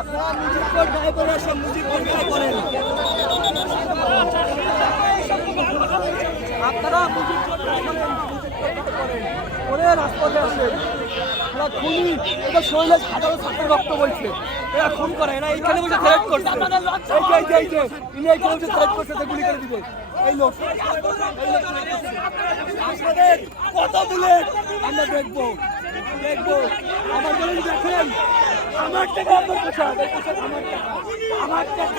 আপনারা মুজিবপুর গায়ে করে আসেন, মুজিবপুর গায়ে করেন। আপনারা মুজিবপুর গায়ে করেন, করে রাজপথে আসেন। এরা খুনি, এটা শরীরে সাধারণ ছাত্রের রক্ত বইছে। এরা খুন করে, এরা এইখানে বসে থ্রেট করছে। এই যে ইনি এইখানে বসে থ্রেট করছে, গুলি করে দিবে। এই লোক কত বুলেট আমরা দেখবো। আমার বলেন দেখেন, আমার টাকা আপনার পোশাক, আমার টাকা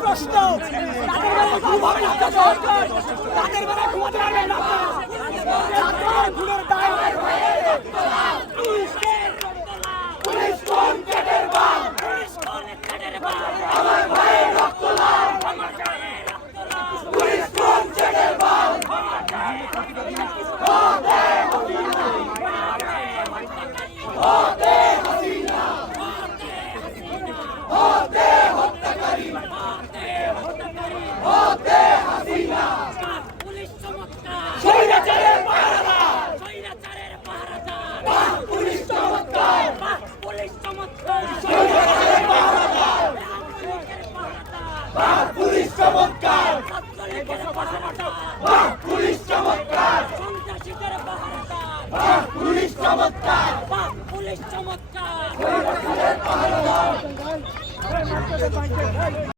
প্রশ্ন চমৎকার